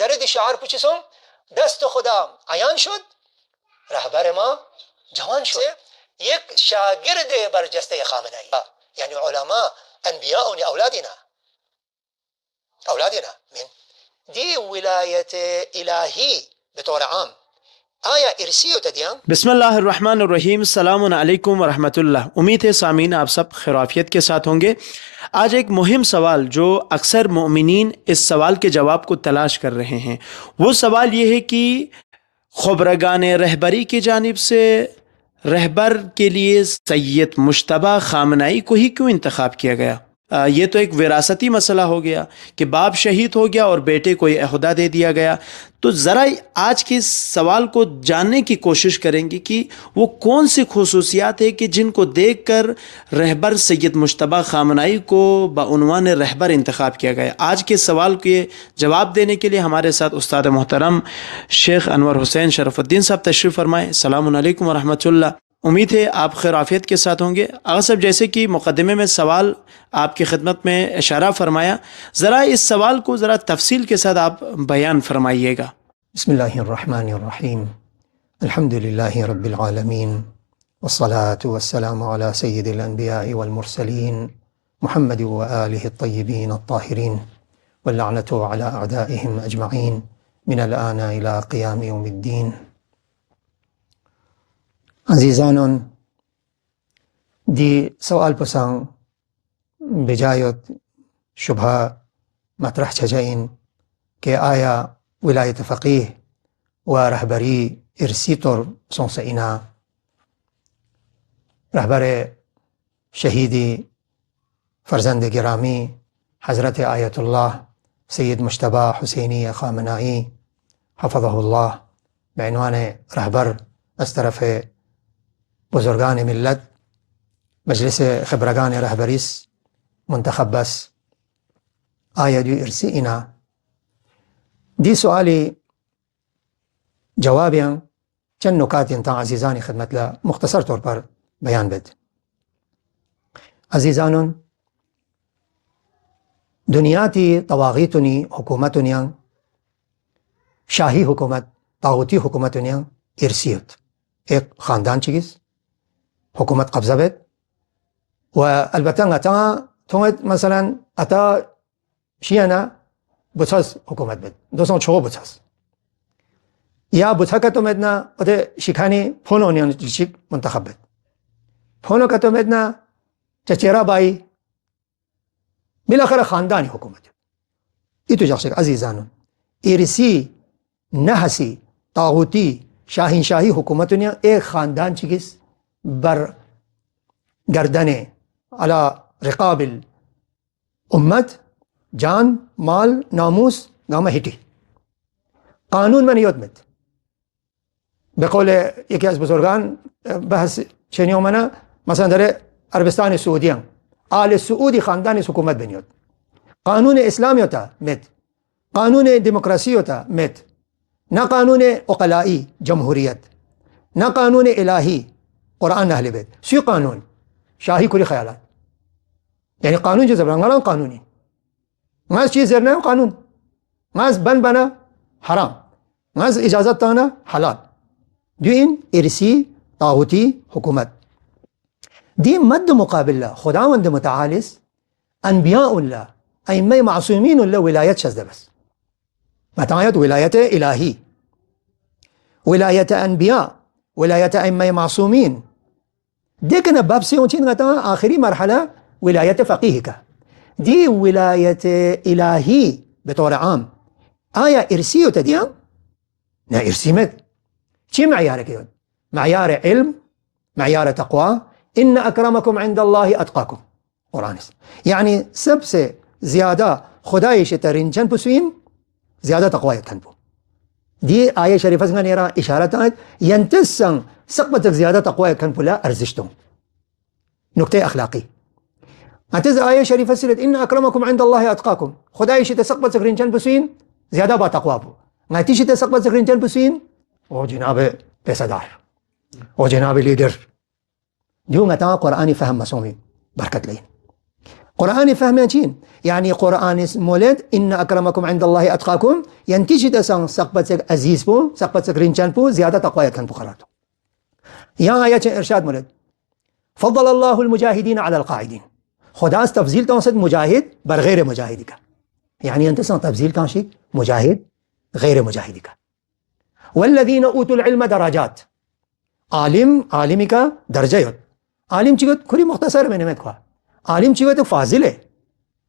درد شعار پوچیسم دست خدا عیان شد، رهبر ما جوان شد. یک شاگرد برجسته خامنه ای، یعنی علماء انبیاء اولادنا من دی ولایت الهی به طور عام آیا ارسی ہوتا دیا؟ بسم اللہ الرحمن الرحیم، السلام علیکم ورحمۃ اللہ۔ امید ہے سامعین آپ سب خیریت کے ساتھ ہوں گے۔ آج ایک مہم سوال جو اکثر مومنین اس سوال کے جواب کو تلاش کر رہے ہیں، وہ سوال یہ ہے کہ خبرگان رہبری کی جانب سے رہبر کے لیے سید مجتبیٰ خامنہئی کو ہی کیوں انتخاب کیا گیا؟ یہ تو ایک وراثتی مسئلہ ہو گیا کہ باپ شہید ہو گیا اور بیٹے کو یہ عہدہ دے دیا گیا۔ تو ذرا آج کے اس سوال کو جاننے کی کوشش کریں گے کہ وہ کون سی خصوصیات ہے کہ جن کو دیکھ کر رہبر سید مجتبیٰ خامنہئی کو بعنوان رہبر انتخاب کیا گیا۔ آج کے سوال کے جواب دینے کے لیے ہمارے ساتھ استاد محترم شیخ انور حسین شرف الدین صاحب تشریف فرمائے۔ السلام علیکم ورحمۃ اللہ۔ امید ہے آپ خیر عافیت کے ساتھ ہوں گے۔ آغا صاحب، جیسے کہ مقدمے میں سوال آپ کی خدمت میں اشارہ فرمایا، ذرا اس سوال کو ذرا تفصیل کے ساتھ آپ بیان فرمائیے گا۔ بسم اللہ الرحمن الرحیم، الحمد للہ رب العالمین، والصلاة والسلام على سید الانبیاء والمرسلین محمد وآلہ الطیبین الطاہرین واللعنة على اعدائهم اجمعین من الآن الى قیام یوم الدین۔ عزیزانان، دی سوال پرسان بجایت شبہ مطرح چجائین کہ آیا ولایت فقیه و رهبری ارسی طور سونس اینا رهبر شهیدی فرزند گرامی حضرت آیت الله سید مجتبی حسینی خامنه‌ای حفظه الله به عنوان رهبر از طرف بزرگان ملت مجلس خبرگان رهبریس منتخب بس، آیا دی ارسی اینا؟ دی سوالی جوابیاں چند نکات تا عزیزانی خدمت لا مختصر طور پر بیان بد۔ عزیزانون، دنیاتی طواغیتونی حکومتونیاں، شاہی حکومت، طاغوتی حکومتونیاں ارسیت، ایک خاندان چیز حکومت قبضه بد و البته اتا تونت مثلا اتا شیانا بوتاس حکومت بد، دوستان چهو بوتاس یا بوتا که تو مدنا اده شیکانی پونو نیان شیک منتخب بد، پونو که تو مدنا چچرا بایی بالاخره خاندانی حکومت ای تو جاکشک عزیزانون. ارسی نحسی طاغوتی شاهنشاهی حکومتونیا ایک خاندان چیز بر گردن على رقاب الامت جان مال ناموس نامه هیتی قانون من یادمد. به قول یکی از بزرگان بحث چنین منه، مثلا در عربستان سعودی آل سعودی خاندان حکومت بنیاد، قانون اسلامی ہوتا مد، قانون دموکراسی ہوتا مد، نہ قانون اقلائی جمہوریت، نہ قانون الہی قرآن اہل بیت، سی قانون شاہی کلی خیالات، یعنی قانون جو زبرانگان قانونی ماز چیز زرنا قانون، ماز بن بنا حرام، ماز اجازت تانا حلال. دین ارسی طاغوتی حکومت دی مد مقابل خداوند متعالس انبیاء الله ائمه معصومین الله ولایت شزده بس متعایت ولایت الهی، ولایت انبیاء، ولایت ائمه معصومین. دیکھنا باب سے اونچی نگاتا آخری مرحلہ ولایت فقیه کا دی ولایت الہی بطور عام آیا ارسی ہوتا دیا؟ نا ارسی مد چی معیار کے دون؟ معیار علم، معیار تقوی، ان اکرمکم عند اللہ اتقاکم قرآن یعنی سب سے زیادہ خدایش ترینچن پسوین زیادہ تقویتن پو. دی آیه شریفه څنګه نیرا اشاره تاید ینتسن سقبتك زیاده تقوی کن پولا ارزشتون نکته اخلاقی. اتز آیه شریفه سیرت ان اکرمکم عند الله اتقاکم، خدایش تسقبت رینچن پسوین زیاده با تقوا پو، نتیش تسقبت رینچن پسوین او جناب پیسدار او جناب لیدر دیو متا قرآنی فهم مسومی برکت لین. قرآن فهمه چین يعني قرآن مولد إن أكرمكم عند الله أتقاكم ينتشي تسان سقبتك عزيز بو سقبتك رنچان بو زيادة تقوى كان بخاراتو يا آية إرشاد مولد فضل الله المجاهدين على القاعدين خداس تفضيل تنصد مجاهد بر غير مجاهدك يعني أنت سان تفضيل كان شيء مجاهد غير مجاهدك والذين أوتوا العلم درجات عالمك درجة يد عالم چيگوت كوري مختصر من نمت خواه عالم چيگوت فاضله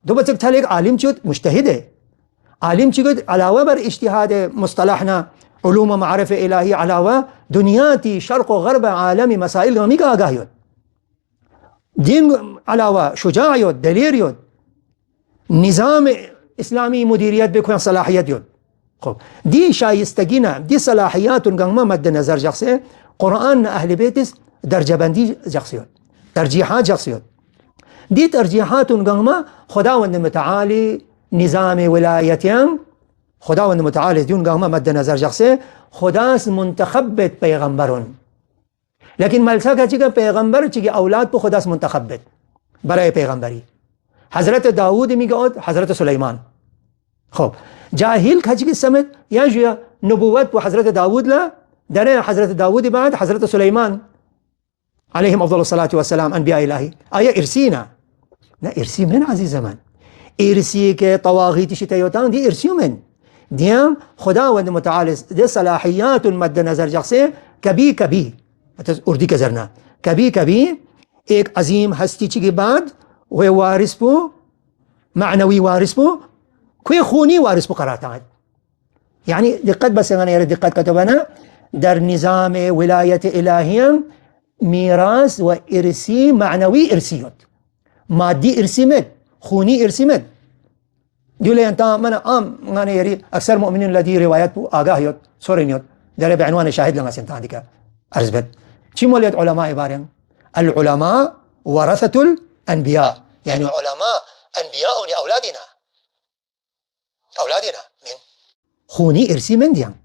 دو بچك تلك عالم چيگوت مجتهده عالم چيگوت علاوه بر اجتهاد مصطلحنا علوم معرفة إلهي علاوه دنياتي شرق و غرب عالم مسائل غمي کا آگاه يد دين علاوه شجاع يد دلير يد نظام اسلامي مديريت بكون صلاحيت يد خب دي شايستگينا دي صلاحيات غنما مد نظر جخصه قرآن أهل بيتس درجه بندی جخصيات ترجيحات جخصيات دي ترجيحات غنما خداوند متعالي نظام ولايتين خداوند متعالي دون غنما مد نظر جخصه خداس منتخبت پیغمبرون لكن ملساكا چيگه پیغمبر چيگه اولاد پو خداس منتخبت برای پیغمبری حضرت داود میگه حضرت سليمان خب جاهل كاچيگه سمت یا جو نبوت پو حضرت داود لا در حضرت داود بعد حضرت سليمان عليهم أفضل الصلاة والسلام أنبياء إلهي آية إرسينا لا إرسي من عزيز زمان إرسي كطواغيت شتيوتان دي إرسي من ديام خداوند متعالى دي صلاحيات مد نظر جخصه کبھی کبھی اردی کے ذرنا کبھی کبھی ایک عظیم ہستی کے بعد وہ وارث پو معنوي وارث پو کوئی خونی وارث پو قرارتا ہے يعني دقت بس أنا يريد دقت كتبنا در نظام ولاية إلهية ميراث وإرثي معنوي إرثيات مادي إرثي مد خوني إرثي مد دولي أنت من أنا يريد أكثر مؤمنين الذي روايات آگاهيات سورينيات در بعنوان شاهد لنا سنتان ديك أرزبت شي موليات علماء بارين العلماء ورثة الأنبياء يعني علماء أنبياء لأولادنا أولادنا من خوني إرسي من ديان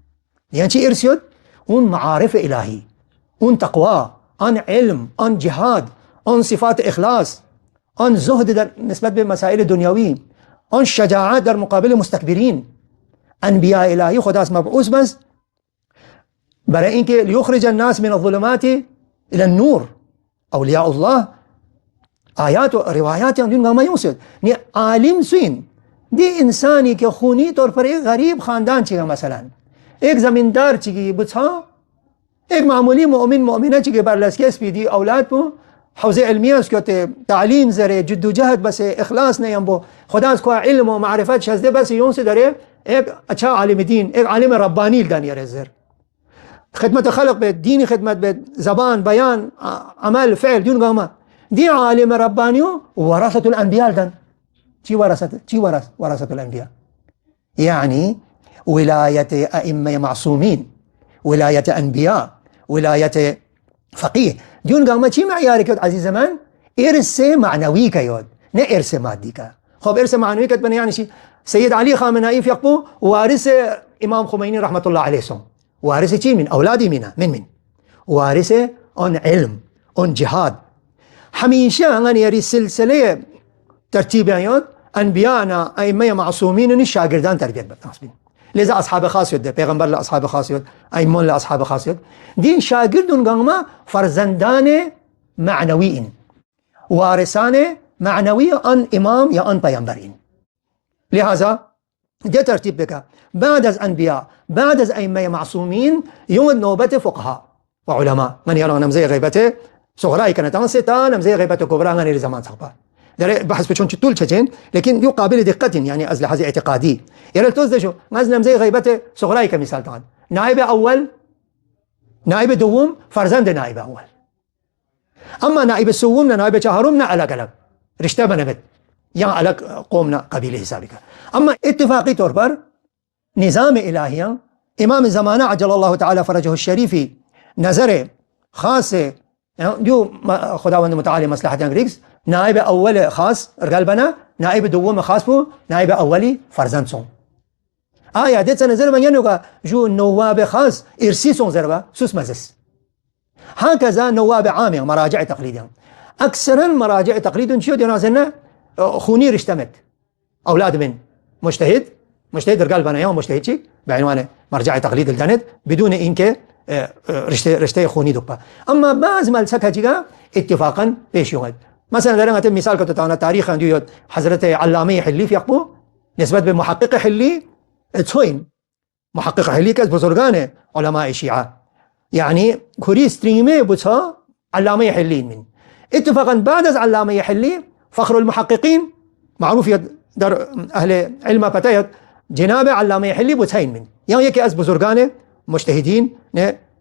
ديان شي إرسيود اون معارف إلهي اون تقوى ان علم ان جهاد ان صفات إخلاص ان زهد در نسبة بمسائل دنيوي ان شجاعات در مقابل مستكبرين أنبياء إلهي خداس مبعوث بس برای اینکه ليخرج الناس من الظلمات إلى النور أولياء الله آيات و روایات دین ما یوسد نی عالم سوین دی انسانی که خونی طور پر ایک غریب خاندان چیگه مثلا ایک زمیندار چیگه بچها ایک معمولی مؤمنه چیگه برلسکس بیدی اولاد بو حوزه علمیه است که تعلیم زره جد و جهد بس اخلاص نیم بو خداست که علم و معرفت شزده بس یونس داره ایک اچھا عالم دین ایک عالم ربانی دانی رزر خدمت خلق به دین خدمت به زبان بیان عمل فعل دون قامه دي عالم رباني ورثة الأنبياء دن شي ورثة الأنبياء يعني ولاية أئمة معصومين ولاية أنبياء ولاية فقيه دون قامة شي معيارك عزيز زمان إرث معنوي كيود نا إرث مادي كا خب إرث معنوي كتبني يعني شي سيد علي خامنئي في يقبو وارث إمام خميني رحمة الله عليه سم وارث شي من أولادي من وارث عن علم عن جهاد هميشه أنا يري سلسلة ترتيب آيات أنبياءنا أئمة معصومين الشاگردان تربية بتناسبين لذا أصحاب خاص يد پیغمبر لأصحاب خاص يد أئمة لأصحاب خاص يد دين شاگردون قامما فرزندان معنويين وارثان معنوي أن إمام يا أن پیغمبرين لهذا دي ترتيب بك بعد از أنبياء بعد از أئمة معصومين يوم نوبة فقهاء وعلماء من يرى نمزي غيبته صغرای کنتان ستا نمزه غیبت کبرا غنی زمان صحبه در بحث بچون طول چچن لكن يو قابل دقت يعني از لحاظ اعتقادي يرى توز شو از نمزه غیبت صغرای كمثال تان نائب اول نائب دوم فرزند نائب اول اما نائب سوم نائب چهارم على قلب رشته بنبت یا على قومنا قبيله حسابك اما اتفاقي طور پر نظام الهي امام زمانه عجل الله تعالى فرجه الشريف نظر خاص جو خداوند متعالي مصلحة انگریکس نائب اول خاص قلبنا نائب دوم خاص بو نائب اولی فرزند سون آیا دیت نظر من ينوغا جو نواب خاص ارسي سون زربا سوس مزس هكذا نواب عامة مراجع تقليدهم اكثر المراجع تقليدهم شو دي نازلنا خوني رشتمت أولاد من مجتهد رجال بنايا ومجتهد شيء بعنوان مرجع تقليد الدنت بدون إنك رشته خوني دوبا. أما بعض ملسك هجيها اتفاقا بيش يوجد. مثلا لرنا مثال كتوتانا تاريخ عندي حضرت علامة حلي في يقبو نسبة بمحقق حلي تسوين محقق حلي كز بزرگان علماء الشيعة يعني كوري ستريمي بوتها علامة حلين من اتفاقا بعد از علامة حلي فخر المحققين معروف در أهل علم بتايت جناب علامة حلي بوتهين من يعني يكي از بزرگان مجتهدين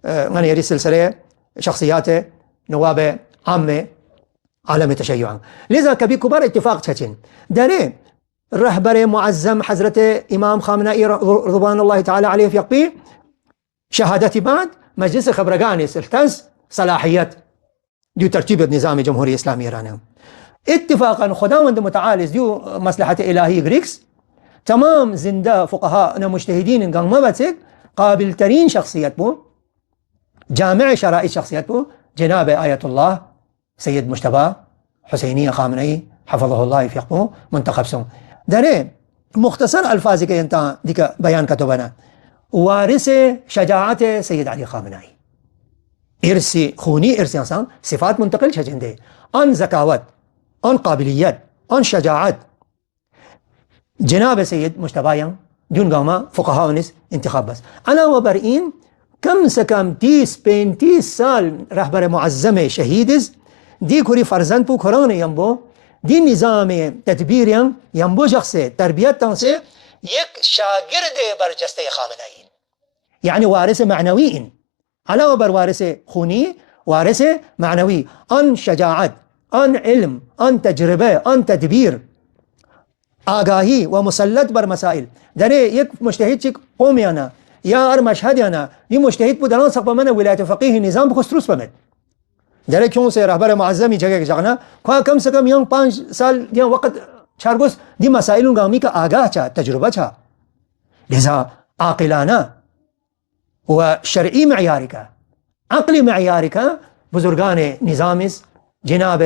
غني يري سلسلة شخصيات نواب عامة عالم التشيع. لذا كبير كبار اتفاق تشين داري رهبر معزم حضرت إمام خامنئي رضوان الله تعالى عليه في يقبي شهادتي بعد مجلس خبرگان سلطنس صلاحيات ديو ترتيب النظام الجمهوري الإسلامي إيران اتفاقا خداوند متعال ديو مصلحة إلهي غريكس تمام زنده فقهاء مجتهدين انقام ما بتسك قابل ترين شخصيات بو جامع شرائط شخصيات بو جناب آية الله سيد مجتبى حسيني خامنئي حفظه الله في يقبو منتخب سون داري مختصر الفاظي كي انت ديك بيان كتبنا وارث شجاعة سيد علي خامنئي إرسي خوني إرسي انسان صفات منتقل شجنده ان زكاوات ان قابليات ان شجاعات جناب سيد مجتبى دون قاما فقهاء ونس انتخاب بس أنا وبرئين كم سكم 30 سال رهبر معزم شهيدز دي كوري فرزند بو كوران ينبو دي نظام تدبير ينبو شخص تربيت تنسي يك شاگرد برجسته خامنئي يعني وارث معنوي على وبر وارث خوني وارث معنوي ان شجاعت ان علم ان تجربة ان تدبير آگاهی و مسلط بر مسائل داره یک مجتهد چیک قومی انا یا ار مشهدی انا دی مجتهد بود الان سقف من ولایت فقیه نظام بخستروس بمد داره کیون سے رهبر معظمی جگه جگنا کم سے کم یان 5 سال دی وقت چارگوس دی مسائل گامی کا آگاه چا تجربه چا لذا عاقلانه و شرعی معیارک عقلی معیارک بزرگان نظامس جناب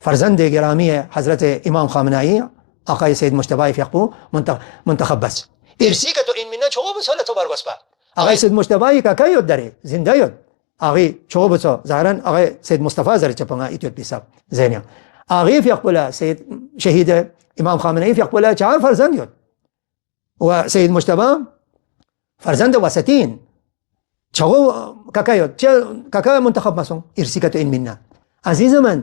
فرزند گرامی حضرت امام خامنه‌ای آقای سید مجتبی فیقپو منتخب بس ارسی که تو این منه چوب بسا لطو برگوز با آقای سید مجتبی که که یاد داره زنده یاد آقای چوب بسا ظاهرا آقای سید مصطفی زره چپنگا ایتوت بیساب زینیا آقای فیقپولا سید شهید امام خامنه‌ای فیقپولا 4 فرزند یاد و سید مجتبی فرزند وسطین چوب که یاد که منتخب مسون ارسی که تو این منه عزیز من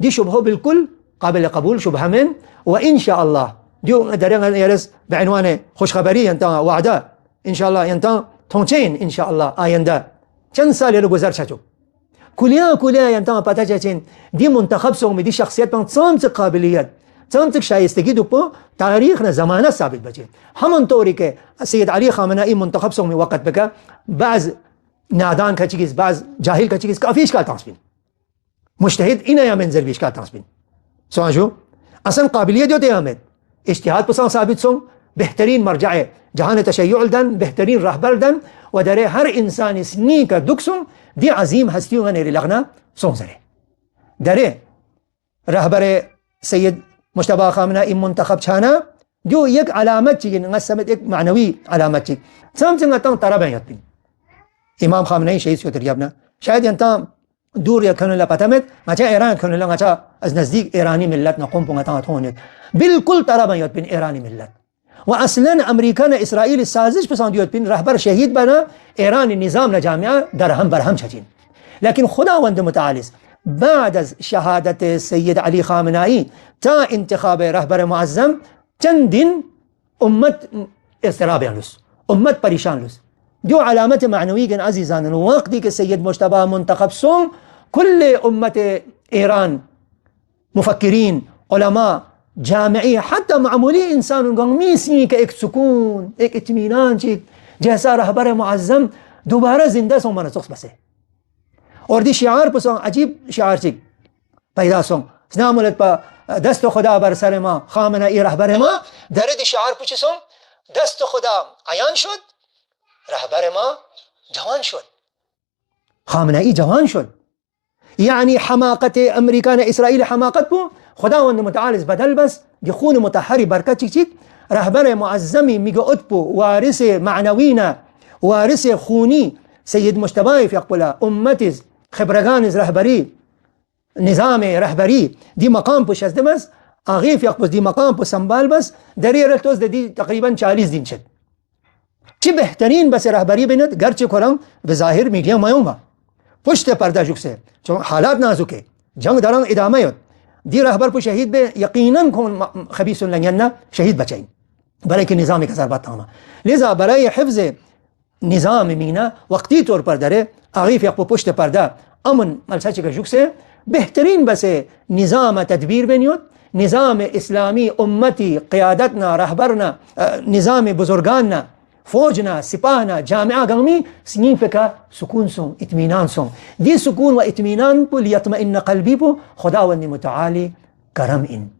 دي شبهه بالكل قابل لقبول شبهه من وإن شاء الله ديو دارين يرس بعنوان خوش خبري ينتا وعدا إن شاء الله ينتا تونچين إن شاء الله آيندا چند سال يلو گذر شچو كليا ينتا پتا چين دي منتخب سوم دي شخصيت بان صامت قابليت صامت شایستگی دو تاريخنا زمانه ثابت بچين همون طوري که سيد علي خامنئي منتخب سوم وقت بك بعض نادان کا چیز بعض جاهل کا چیز کافی اشکال تنصبين مجتهد إنا يا منزل بإشكال تنصبين سواء شو أصلا قابلية ديو تيامد اجتهاد بصان ثابت سون بهترين مرجع جهان تشيع دن بهترين رهبر دن ودري هر إنسان سنيك دوكسون دي عظيم هستيو غنيري لغنا سون زري داري رهبر سيد مجتبى خامنئي منتخب چانا ديو يك علامت چيگن نقسمت يك معنوي علامت چيگ سامتن غتان طربا يتبين امام خامنئي شهيد سيوتر يابنا شاید ينتام دور يكونوا لبتمت غاچا إيران كونوا لن غاچا از نزدیک إيراني ملت نقوم بغتان تونيت بالكل طربا يوت بين إيراني ملت وأصلا أمريكان إسرائيل سازش بسان يوت بين رهبر شهيد بنا إيراني نظام جامعة درهم برهم شجين لكن خداوند متعالي بعد از شهادة السيد علي خامنئي تا انتخاب رهبر معظم چندين أمت اضطراب لس أمت پریشان لس دو علامات معنوية عزيزان الوقت دي السيد مجتبى منتخب سون كل أمة إيران مفكرين علماء جامعية حتى معمولي إنسان قميسي كإك سكون إك اطمینان چيك جهسا رهبر معظم دوباره زنده سون من سخص بسه اور دي شعار بسون عجيب شعار چيك پیدا سون سنامولت با دست خدا بر سر ما خامنئي رهبر ما در دي شعار پوچی سون دست خدا عیان شد رهبر ما جوان شد خامنئي جوان شد يعني حماقة أمريكان إسرائيل حماقت بو خداوند متعال بدل بس دی خون مطهری برکت چیک رهبر معظمی میگه اتبو وارث معنوینا وارث خونی سید مجتبی فیقبلا امت خبرگان رهبری نظام رهبری دی مقام پو شزده بس آغی فیقبس دی مقام پو سنبال بس دری رلتوز دی تقریبا 40 دین شد چی بهترین بس رهبری بیند گرچه کرم به ظاهر میگیم مایونگا پشت پرده جکسه چون حالات نازکه جنگ دران ادامه یاد دی رهبر پو شهید به یقینا کن خبیث لنگن شهید بچین برای که نظامی که ضربت تامه لذا برای حفظ نظام مینا وقتی طور پر داره آغیف یک پشت پرده امن ملسچه که جکسه بهترین بس نظام تدبیر بنیود نظام اسلامی امتی قیادتنا رهبرنا نظام بزرگاننا فوجنا سپاهنا جامعه قومی سنین فکا سکون سون اطمینان سون دی سکون و اطمینان بو لیطمئن قلبی بو خداوند متعالی کرم این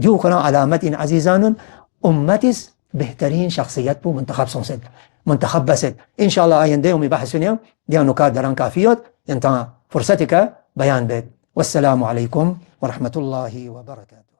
دیو کنا علامت این عزیزان امتیس بهترین شخصیت بو منتخب سون سد منتخب بسد ان شاء الله آینده یومی بحثونیم دیا نکات دران کافیات انتا فرصتك بیان بید والسلام علیکم ورحمة الله وبركاته.